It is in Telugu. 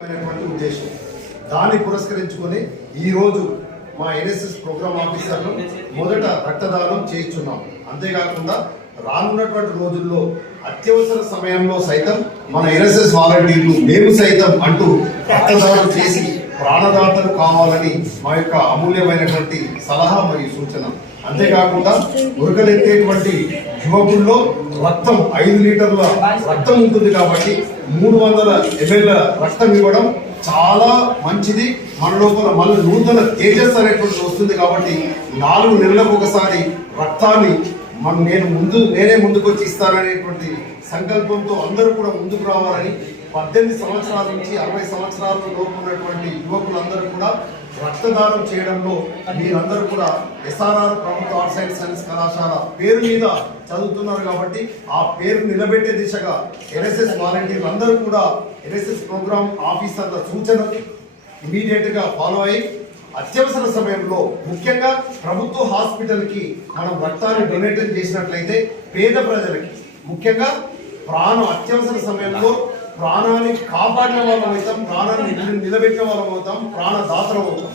ఉద్దేశం దాన్ని పురస్కరించుకొని ఈ రోజు మా ఎన్ఎస్ఎస్ ప్రోగ్రామ్ ఆఫీసర్లు మొదట రక్తదానం చేస్తున్నాం. అంతేకాకుండా రానున్నటువంటి రోజుల్లో అత్యవసర సమయంలో సైతం మన ఎన్ఎస్ఎస్ వాలంటీర్లు మేము సైతం అంటూ రక్తదానం చేసి ప్రాణదాతలు కావాలని మా యొక్క అమూల్యమైనటువంటి సలహా మరియు సూచన. అంతేకాకుండా ఉరకలెత్తేటువంటి యువకుల్లో రక్తం 5 లీటర్ల రక్తం ఉంటుంది కాబట్టి 300 ml రక్తం ఇవ్వడం చాలా మంచిది. మన లోపల మళ్ళీ నూతన తేజస్ అనేటువంటి వస్తుంది కాబట్టి 4 నెలలకు ఒకసారి రక్తాన్ని నేనే ముందుకు వచ్చి ఇస్తాననేటువంటి సంకల్పంతో అందరూ కూడా ముందుకు రావాలని 18 సంవత్సరాల నుంచి 60 సంవత్సరాల లోపు ఉన్నటువంటి యువకులందరూ కూడా రక్తదానం చేయడంలో మీరందరూ కూడా ఎస్ఆర్ఆర్ ప్రభుత్వ ఆర్ట్స్ అండ్ సైన్స్ కళాశాల పేరు మీద చదువుతున్నారు కాబట్టి ఆ పేరు నిలబెట్టే దిశగా ఎన్ఎస్ఎస్ వాలంటీర్లు అందరూ కూడా ఎన్ఎస్ఎస్ ప్రోగ్రామ్ ఆఫీసర్ల సూచనలు ఇమీడియట్ గా ఫాలో అయ్యి అత్యవసర సమయంలో ముఖ్యంగా ప్రభుత్వ హాస్పిటల్కి మనం రక్తాన్ని డొనేట్ చేసినట్లయితే పేద ప్రజలకి ముఖ్యంగా అత్యవసర సమయంలో ప్రాణాన్ని కాపాడిన వాళ్ళం అవుతాం, ప్రాణాన్ని నిలబెట్టిన వాళ్ళం అవుతాం, ప్రాణదాతలం అవుతాం.